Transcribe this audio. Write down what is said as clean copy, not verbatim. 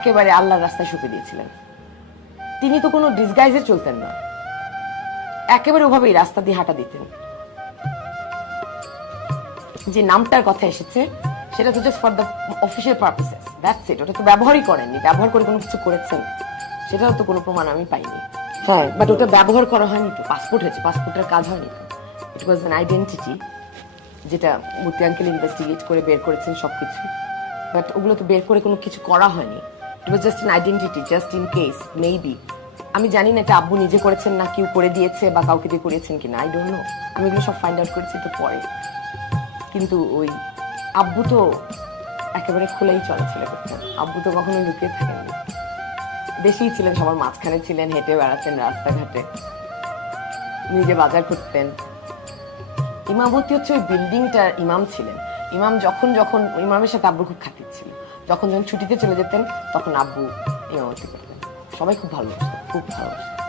একেবারে আল্লাহর রাস্তায় শুকে দিয়েছিলেন। তিনি তো কোনো ডিসগাইজে চলতেন না, একেবারে ওভাবেই রাস্তা দিয়ে হাঁটা দিতেন। যে নামটার কথা এসেছে সেটা তো just for the official purposes, that's it. ওটা তো ব্যবহারই করেননি, ব্যবহার করে কোনো কিছু করেছেন সেটাও তো কোনো প্রমাণ আমি পাইনি। হ্যাঁ, বাট ওটা ব্যবহার করা হয়নি তো, পাসপোর্ট হয়েছে, পাসপোর্টের কাজ হয়নি তো। ইট ওয়াজ অ্যান আইডেন্টিটি, যেটা মূর্তি আঙ্কেল ইনভেস্টিগেট করে বের করেছেন সবকিছু, বাট ওগুলো তো বের করে কোনো কিছু করা হয়নি। It was just an identity, just in case maybe. আমি জানি না এটা আব্বু নিজে করেছেন না কেউ করে দিয়েছে বা কাউকে দিয়ে করিয়েছেন কিনা, আই ডোন্ট নো। আমি এগুলো সব ফাইন্ড আউট করেছি তো পরে। কিন্তু ওই আব্বু তো একেবারে খুলেই চলাচল করতেন, আব্বু তো কখনো লুকিয়ে থাকেননি, দেশেই ছিলেন, সবার মাঝখানে ছিলেন, হেঁটে বেড়াতেন রাস্তাঘাটে, নিজে বাজার করতেন। ইমামতি হচ্ছে ওই বিল্ডিংটার ইমাম ছিলেন। ইমাম যখন যখন ইমামের সাথে আব্বু খুব খাতির ছিল, যখন যখন ছুটিতে চলে যেতেন তখন আব্বু ইমামতি করতেন। সবাই খুব ভালোবাসতেন, খুব ভালোবাসতেন।